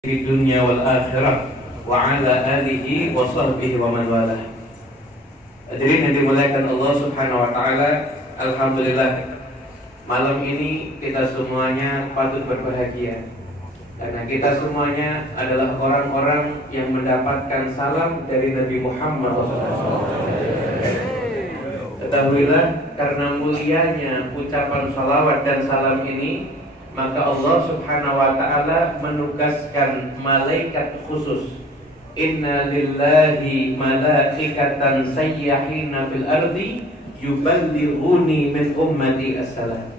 di dunia wal akhirah wa ala alihi wa sahbihi wa man walah. Hadirin yang dimuliakan Allah Subhanahu wa taala, alhamdulillah malam ini kita semuanya patut berbahagia karena kita semuanya adalah orang-orang yang mendapatkan salam dari Nabi Muhammad SAW. Ketahuilah karena mulianya ucapan salawat dan salam ini, maka Allah Subhanahu wa ta'ala menugaskan malaikat khusus. Inna lillahi malaikatan sayyahina fil ardi yuballighuni min ummati as-salam.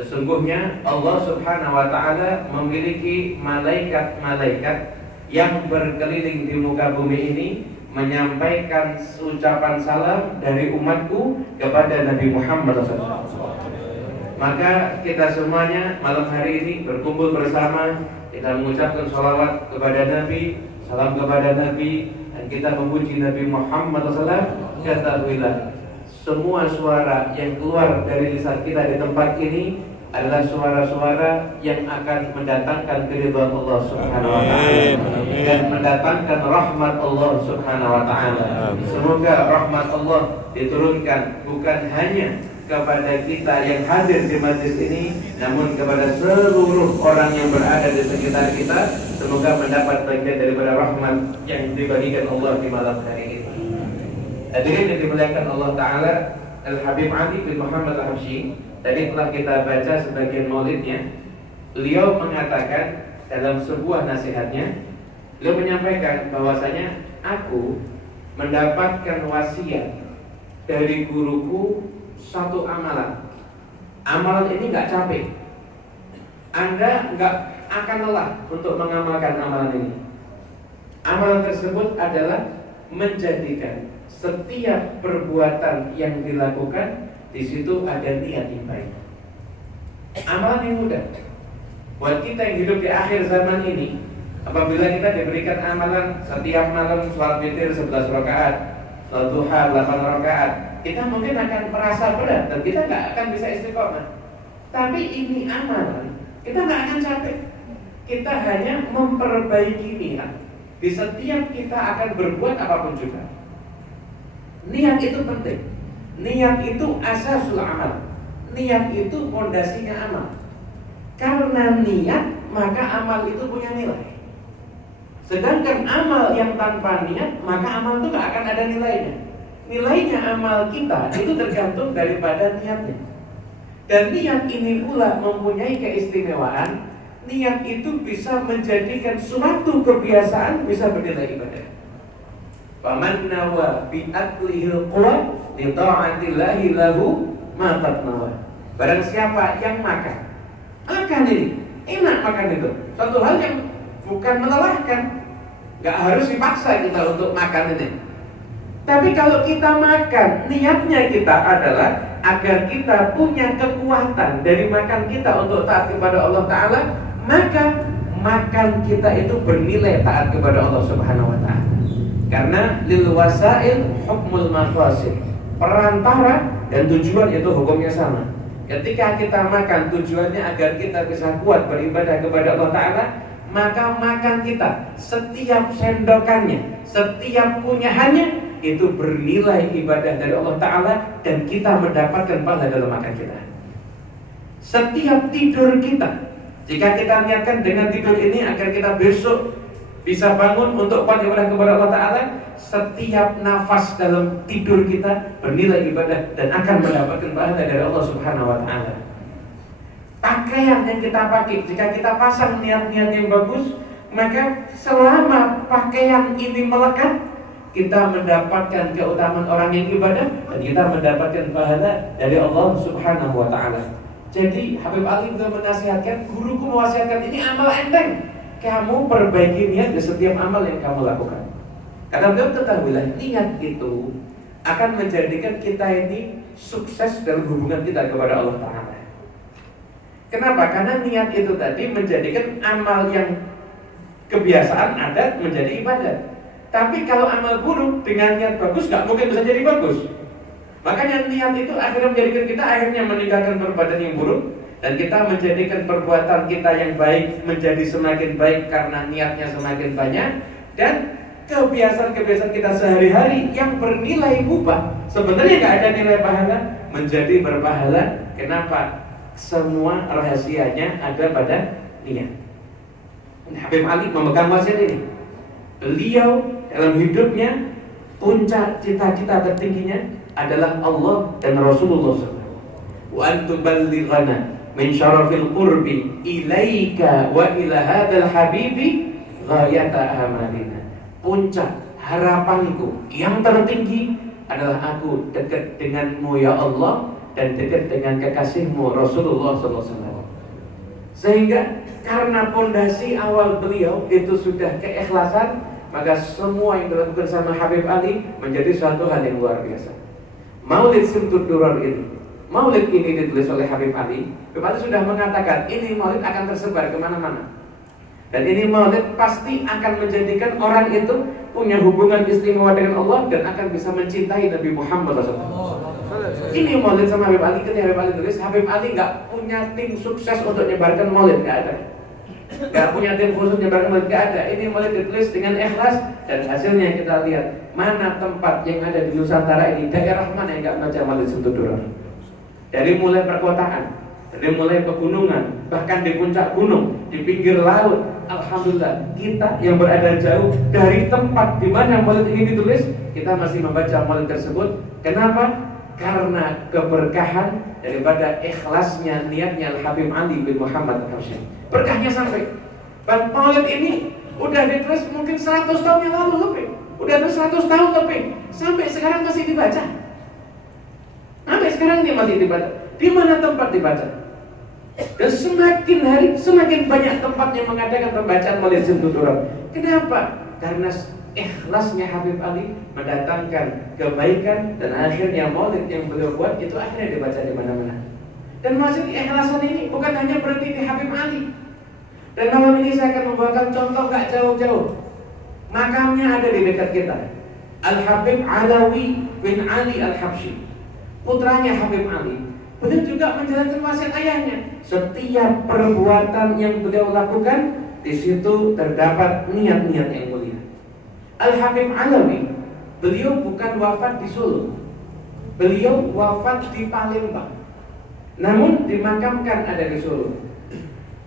Sesungguhnya Allah Subhanahu wa ta'ala memiliki malaikat-malaikat yang berkeliling di muka bumi ini menyampaikan ucapan salam dari umatku kepada Nabi Muhammad SAW. Maka kita semuanya malam hari ini berkumpul bersama, kita mengucapkan salawat kepada Nabi, salam kepada Nabi, dan kita memuji Nabi Muhammad SAW. Ketahuilah, semua suara yang keluar dari lisan kita di tempat ini adalah suara-suara yang akan mendatangkan keridhaan Allah Subhanahu wa ta'ala dan mendatangkan rahmat Allah Subhanahu wa ta'ala. Semoga rahmat Allah diturunkan bukan hanya kepada kita yang hadir di majlis ini, namun kepada seluruh orang yang berada di sekitar kita. Semoga mendapat bagian daripada rahmat yang diberikan Allah di malam hari ini. Hadirin yang dimuliakan Allah Ta'ala, Al-Habib Ali bin Muhammad Al-Habsyi, tadi telah kita baca sebagian maulidnya. Beliau mengatakan dalam sebuah nasihatnya, beliau menyampaikan bahwasanya aku mendapatkan wasiat dari guruku satu amalan. Amalan ini nggak capek. Anda nggak akan lelah untuk mengamalkan amalan ini. Amalan tersebut adalah menjadikan setiap perbuatan yang dilakukan di situ ada niat yang baik. Amalan yang mudah. Buat kita yang hidup di akhir zaman ini, apabila kita diberikan amalan setiap malam sholat witir 11 rakaat, sholat duha 8 rakaat, kita mungkin akan merasa berat dan kita nggak akan bisa istiqomah. Tapi ini amalan, kita nggak akan capek. Kita hanya memperbaiki niat. Di setiap kita akan berbuat apapun juga. Niat itu penting. Niat itu asasul amal. Niat itu fondasinya amal. Karena niat, maka amal itu punya nilai. Sedangkan amal yang tanpa niat, maka amal itu nggak akan ada nilainya. Nilainya amal kita itu tergantung daripada niatnya. Dan niat ini pula mempunyai keistimewaan. Niat itu bisa menjadikan suatu kebiasaan bisa bernilai ibadah. Faman nawa bi aklihil quwa li ta'atillahi lahu ma qad nawa. Barang siapa yang makan ini, enak makan itu. Suatu hal yang bukan melelahkan. Gak harus dipaksa kita untuk makan ini. Tapi kalau kita makan, niatnya kita adalah agar kita punya kekuatan dari makan kita untuk taat kepada Allah Ta'ala, maka makan kita itu bernilai taat kepada Allah Subhanahu wa ta'ala. Karena lil wasail hukmul maqasid. Perantara dan tujuan itu hukumnya sama. Ketika kita makan tujuannya agar kita bisa kuat beribadah kepada Allah Ta'ala, maka makan kita, setiap sendokannya, setiap kunyahannya itu bernilai ibadah dari Allah Ta'ala dan kita mendapatkan pahala dalam makan kita. Setiap tidur kita, jika kita niatkan dengan tidur ini agar kita besok bisa bangun untuk beribadah kepada Allah Ta'ala, setiap nafas dalam tidur kita bernilai ibadah dan akan mendapatkan pahala dari Allah Subhanahu wa ta'ala. Pakaian yang kita pakai, jika kita pasang niat-niat yang bagus, maka selama pakaian ini melekat, kita mendapatkan keutamaan orang yang ibadah dan kita mendapatkan pahala dari Allah Subhanahu wa ta'ala. Jadi Habib Ali sudah menasihatkan, guruku mewasiatkan, ini amal enteng, kamu perbaiki niat di setiap amal yang kamu lakukan. Karena beliau ketahuilah, niat itu akan menjadikan kita ini sukses dalam hubungan kita kepada Allah Ta'ala. Kenapa? Karena niat itu tadi menjadikan amal yang kebiasaan adat menjadi ibadah. Tapi kalau amal buruk dengan niat bagus gak mungkin bisa jadi bagus. Makanya niat itu akhirnya menjadikan kita akhirnya meninggalkan perbuatan yang buruk Dan kita menjadikan perbuatan kita yang baik menjadi semakin baik karena niatnya semakin banyak. Dan kebiasaan-kebiasaan kita sehari-hari yang bernilai mubah, sebenarnya nggak ada nilai pahala, menjadi berpahala. Kenapa? Semua rahasianya ada pada niat. Habib Ali memegang wasiat ini. Beliau dalam hidupnya puncak cita-cita tertingginya adalah Allah dan Rasulullah SAW. Wa antuballighana min syarafil qurbi ilaika wa ila hadzal habibi ghayata amalina. Puncak harapanku yang tertinggi adalah aku dekat denganmu ya Allah dan dekat dengan kekasihmu Rasulullah SAW. Sehingga karena pondasi awal beliau itu sudah keikhlasan, maka semua yang dilakukan sama Habib Ali menjadi suatu hal yang luar biasa. Maulid Simtud Durar ini, maulid ini ditulis oleh Habib Ali. Habib Ali sudah mengatakan ini maulid akan tersebar kemana-mana. Dan ini maulid pasti akan menjadikan orang itu punya hubungan istimewa dengan Allah dan akan bisa mencintai Nabi Muhammad SAW. Ini maulid sama Habib Ali. Ketika Habib Ali tulis, Habib Ali nggak punya tim sukses untuk nyebarkan maulid, nggak ada. Nggak punya tim khusus nyebarkan maulid, nggak ada. Ini maulid ditulis dengan ikhlas dan hasilnya kita lihat mana tempat yang ada di Nusantara ini, daerah mana yang nggak baca maulid Simtud Durar. Dari mulai perkotaan, dari mulai pegunungan, bahkan di puncak gunung, di pinggir laut, alhamdulillah kita yang berada jauh dari tempat di mana maulid ini ditulis, kita masih membaca maulid tersebut. Kenapa? Karena keberkahan daripada ikhlasnya niatnya Al-Habib Ali bin Muhammad Al-Hashim. Berkahnya sampai maulid ini udah ditulis mungkin 100 tahun yang lalu lebih, udah 100 tahun lebih, sampai sekarang masih dibaca. Sampai sekarang ini masih dibaca. Di mana tempat dibaca? Dan semakin hari semakin banyak tempat yang mengadakan pembacaan maulid Simtud Durar. Kenapa? Karena ikhlasnya Habib Ali mendatangkan kebaikan dan akhirnya maulid yang beliau buat itu akhirnya dibaca di mana-mana. Dan maksud ikhlasan ini bukan hanya berhenti di Habib Ali. Dan malam ini saya akan membawakan contoh gak jauh-jauh. Makamnya ada di dekat kita. Al-Habib Alawi bin Ali Al-Habsyi, putranya Habib Ali. Beliau juga menjalankan wasiat ayahnya. Setiap perbuatan yang beliau lakukan, di situ terdapat niat-niat yang mulia. Al-Habib Alawi, beliau bukan wafat di Solo, beliau wafat di Palembang, namun dimakamkan ada di Solo.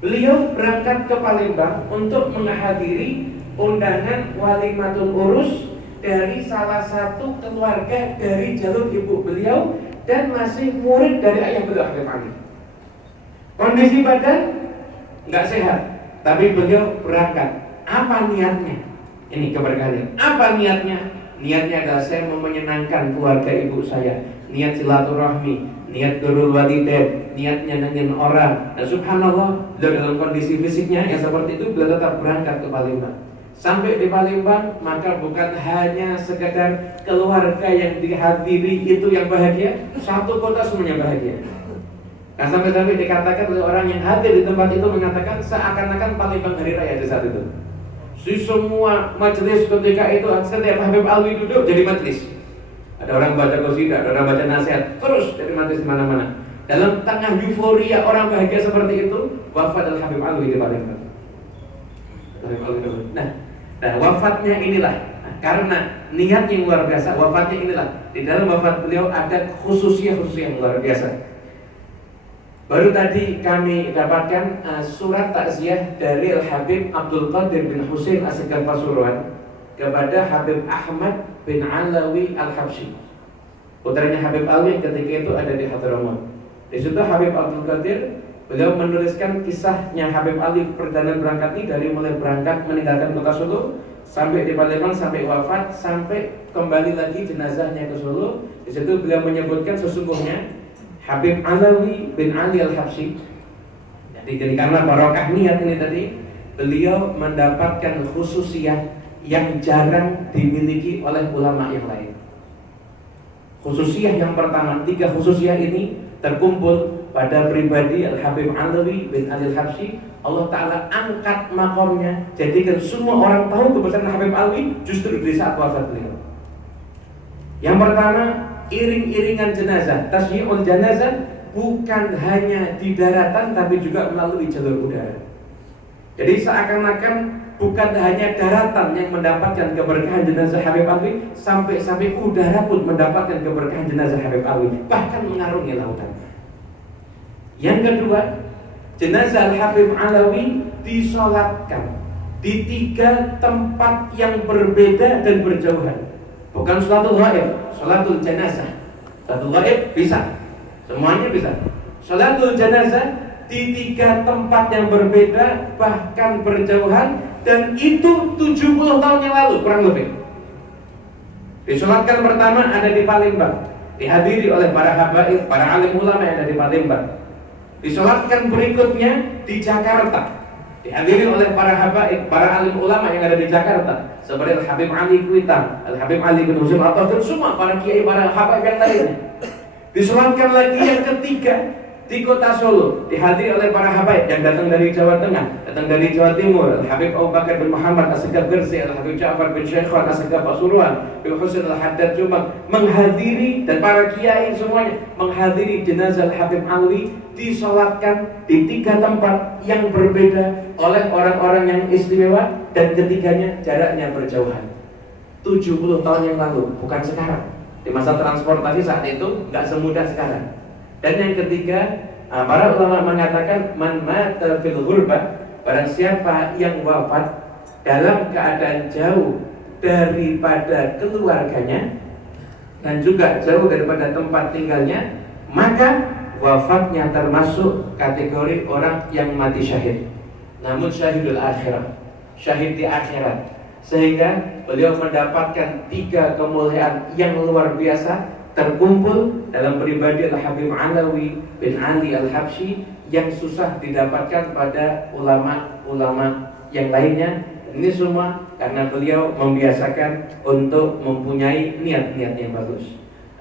Beliau berangkat ke Palembang untuk menghadiri undangan walimatul urus dari salah satu keluarga dari jalur ibu beliau dan masih murid dari ayah beliau Habib Ali. Kondisi badan nggak sehat, tapi beliau berangkat. Apa niatnya? Ini keberkahan. Apa niatnya? Niatnya adalah saya mau menyenangkan keluarga ibu saya. Niat silaturahmi, niat birrul walidain, niat nyenengin orang. Dan subhanallah, dalam kondisi fisiknya yang seperti itu, beliau tetap berangkat ke Palembang. Sampai di Palembang, maka bukan hanya sekedar keluarga yang dihadiri itu yang bahagia, satu kota semuanya bahagia. Nah, sampai-sampai dikatakan oleh orang yang hadir di tempat itu mengatakan seakan-akan Palembang hari raya di saat itu. Di semua majelis ketika itu setiap Habib Ali duduk jadi majelis. Ada orang baca qasidah, ada orang baca nasihat, terus dari majelis mana-mana. Dalam tengah euforia orang bahagia seperti itu, wafat Al-Habib Ali di Palembang. Nah, wafatnya inilah karena niat yang luar biasa. Wafatnya inilah di dalam wafat beliau ada khususnya yang luar biasa. Baru tadi kami dapatkan surat takziah dari Al-Habib Abdul Qadir bin Husain Asghar Pasuruan kepada Habib Ahmad bin Alawi Al-Habsyi, putranya Habib Ali yang ketika itu ada di Hadramaut. Di situ Habib Abdul Qadir beliau menuliskan kisahnya Habib Ali perjalanan berangkat ini dari mulai berangkat meninggalkan kota Solo sampai di Palembang sampai wafat sampai kembali lagi jenazahnya ke Solo. Di situ beliau menyebutkan sesungguhnya Habib Alawi bin Ali Al-Habsyi, jadi karena barokah niat ini tadi, beliau mendapatkan khususiyah yang jarang dimiliki oleh ulama yang lain. Khususiyah yang pertama, 3 khususiyah ini terkumpul pada pribadi Al-Habib Alawi bin Ali Al-Habsyi. Allah Ta'ala angkat makomnya, jadikan semua orang tahu kebesaran Habib Alawi justru di saat wafat beliau. Yang pertama, iring-iringan jenazah, tasyi'ul jenazah bukan hanya di daratan tapi juga melalui jalur udara. Jadi seakan-akan bukan hanya daratan yang mendapatkan keberkahan jenazah Habib Alwi, sampai udara pun mendapatkan keberkahan jenazah Habib Alwi, bahkan mengarungi lautan. Yang kedua, jenazah Habib Alwi disolatkan di 3 tempat yang berbeda dan berjauhan. Bukan sholatul ghaib, sholatul jenazah. Sholatul ghaib bisa, semuanya bisa. Sholatul jenazah di 3 tempat yang berbeda, bahkan berjauhan, dan itu 70 tahun yang lalu kurang lebih. Disolatkan pertama ada di Palembang, dihadiri oleh para habaib, para alim ulama yang ada di Palembang. Disolatkan berikutnya di Jakarta, dihadiri oleh para habaib, para alim ulama yang ada di Jakarta, seperti Al-Habib Ali Kuitang, Al-Habib Ali bin Husain Atas, dan semua para kiai, para habaib yang lainnya. Disolatkan lagi yang ketiga di kota Solo, dihadiri oleh para habaib yang datang dari Jawa Tengah, datang dari Jawa Timur, Al-Habib Abu Bakar bin Muhammad As-Segaf Gersi, Al-Habib Ja'far bin Syekhwan As-Segaf Pasuruan, bin Husain Al-Haddad Jombang, menghadiri, dan para kiai semuanya menghadiri jenazah Al-Habib Alwi, disolatkan di 3 tempat yang berbeda oleh orang-orang yang istimewa, dan ketiganya jaraknya berjauhan. 70 tahun yang lalu, bukan sekarang. Di masa transportasi saat itu nggak semudah sekarang. Dan yang ketiga, para ulama mengatakan man mata fil ghurbah, barang siapa yang wafat dalam keadaan jauh daripada keluarganya dan juga jauh daripada tempat tinggalnya, maka wafatnya termasuk kategori orang yang mati syahid. Namun syahidul akhirah, syahid di akhirat. Sehingga beliau mendapatkan 3 kemuliaan yang luar biasa terkumpul dalam pribadi Al-Habib Alawi bin Ali Al-Habsyi yang susah didapatkan pada ulama-ulama yang lainnya. Ini semua karena beliau membiasakan untuk mempunyai niat-niat yang bagus.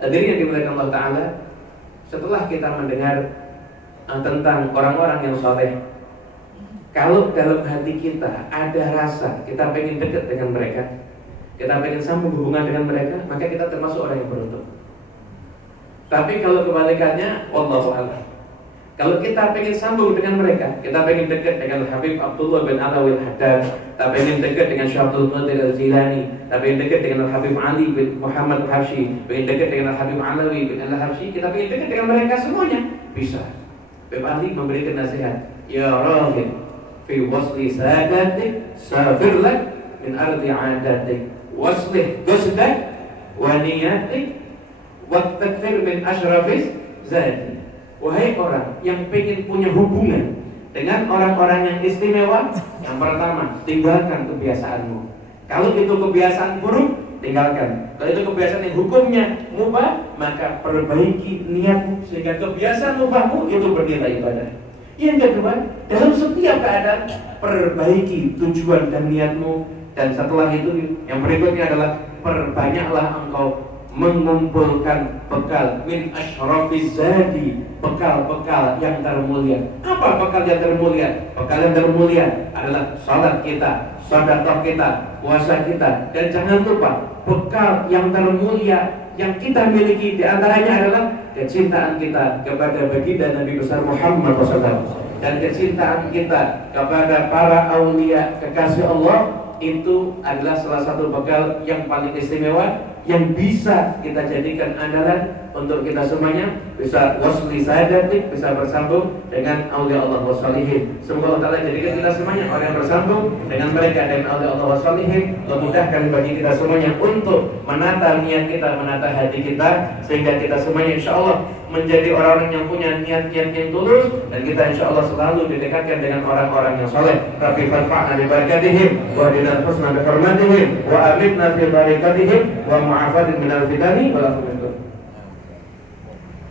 Hadirin yang dimuliakan Allah Ta'ala, setelah kita mendengar tentang orang-orang yang saleh, kalau dalam hati kita ada rasa kita pengen dekat dengan mereka, kita pengen sambung hubungan dengan mereka, maka kita termasuk orang yang beruntung. Tapi kalau kebalikannya, wallahu a'lam. Kalau kita pengen sambung dengan mereka, kita pengen dekat dengan Habib Abdullah bin Alawi Al-Haddad, kita pengen dekat dengan Syekh Abdul Qadir Al-Jilani, kita pengen dekat dengan Habib Ali bin Muhammad Al-Habsyi, pengen dekat dengan Habib Alawi bin Al-Habsyi, kita pengen dekat dengan mereka semuanya, bisa. Habib Ali memberikan nasihat, ya raghib fi wasli sadatik safir lak min ardi adatik waslih qasdak wa niyatik wattakfir min ashrafis zadi. Wahai orang yang pengen punya hubungan dengan orang-orang yang istimewa, yang pertama, tinggalkan kebiasaanmu. Kalau itu kebiasaan buruk, tinggalkan. Kalau itu kebiasaan yang hukumnya mubah, maka perbaiki niatmu sehingga kebiasaan mubahmu itu bernilai ibadah. Yang kedua, dalam setiap keadaan perbaiki tujuan dan niatmu. Dan setelah itu, yang berikutnya adalah perbanyaklah engkau mengumpulkan bekal min asyrafiz zadi, bekal-bekal yang termulia. Apa bekal yang termulia? Bekal yang termulia adalah salat kita, sedekah kita, puasa kita, dan jangan lupa bekal yang termulia yang kita miliki di antaranya adalah kecintaan kita kepada baginda Nabi besar Muhammad SAW dan kecintaan kita kepada para aulia kekasih Allah. Itu adalah salah satu bekal yang paling istimewa yang bisa kita jadikan andalan untuk kita semuanya bisa wasli sadatik, bisa bersambung dengan aulia Allah wassalihin. Semoga Allah Ta'ala jadikan kita semuanya orang yang bersambung dengan mereka dan aulia Allah wassalihin. Memudahkan bagi kita semuanya untuk menata niat kita, menata hati kita, sehingga kita semuanya insya Allah menjadi orang-orang yang punya niat-niat yang tulus, dan kita insya Allah selalu didekatkan dengan orang-orang yang saleh. Rabbi farfa'na bi barakatihim wa dinal husna bi hurmatihim wa amitna fi barakatihim wa mu'afadin minal fitani wa lakum